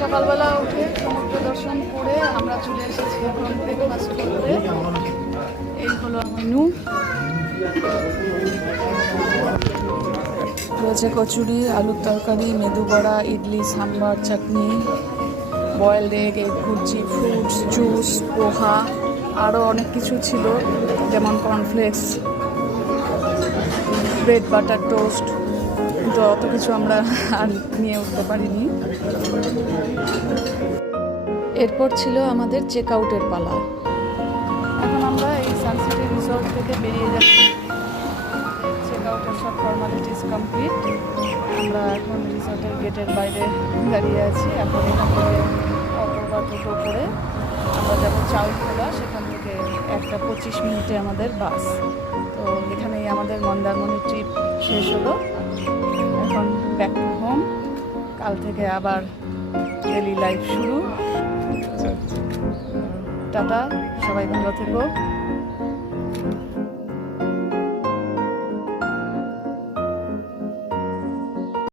সকালবেলা উঠে সমুদ্র দর্শন করে আমরা চলে এসেছি এখন ব্রেকফাস্ট করতে। এই হলো মেনু। রয়েছে কচুরি, আলুর তরকারি, medu vada, idli, sambar, chutney, boiled egg, egg bhurji, fruits, juice, poha, আরও অনেক কিছু ছিল, যেমন কর্নফ্লেক্স, ব্রেড বাটার টোস্ট। কিন্তু অত কিছু আমরা আর নিয়ে উঠতে পারিনি। এরপর ছিল আমাদের চেক আউটের পালা। এখন আমরা এই সানসিটি রিসর্ট থেকে বেরিয়ে যাচ্ছি। চেক আউটের সব ফর্মালিটিস কমপ্লিট। আমরা এখন রিসর্টের গেটের বাইরে দাঁড়িয়ে আছি। এখন এখান থেকে অটো বা টোটো করে আমরা যাবো চাউলখোলা। সেখান থেকে 1:25 মিনিটে আমাদের বাস। তো এখানেই আমাদের মন্দারমণি ট্রিপ শেষ হলো। এখন ব্যাক টু হোম। কাল থেকে আবার ডেলি লাইফ শুরু। টাটা, সবাই ভালো থেকো।